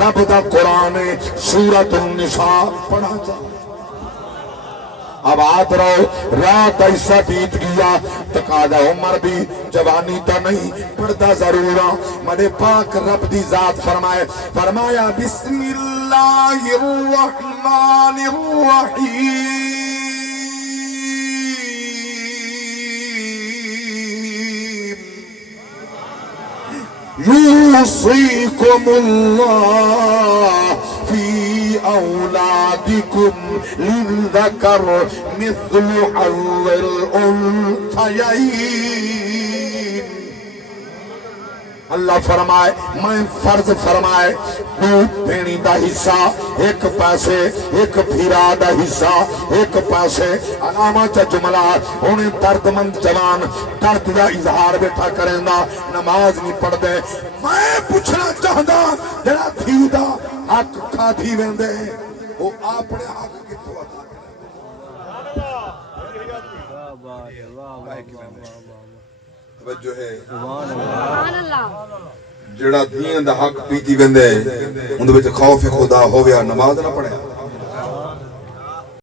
رب دا قرآن سورۃ النساء پڑھا جا. اب آت رہو رات ایسا بیت گیا تقاضا عمر بھی جوانی تو نہیں پڑھتا ضرور میرے پاک رب دی ذات فرمایا بسم اللہ الرحمن الرحیم یوصیکم اللہ فی اولادکم للذکر مثل حظ الانثیین. اللہ فرمائے میں فرض فرمائے دودھ پینی دا حصہ ایک پاسے ایک پھیرا دا حصہ ایک پاسے علامہ چا جملہ انہیں درد مند جوان درد دا اظہار بیٹھا کریں دا نماز نہیں پڑھ دے. میں پوچھنا چاہتا جڑا تھی دا حق کھا تھی ویندے وہ اپنے حق کتوں ادا توجہ ہے سبحان اللہ. جڑا دین دا حق پیتی ویندے اون دے وچ خوف خدا ہویا نماز نہ پڑھیا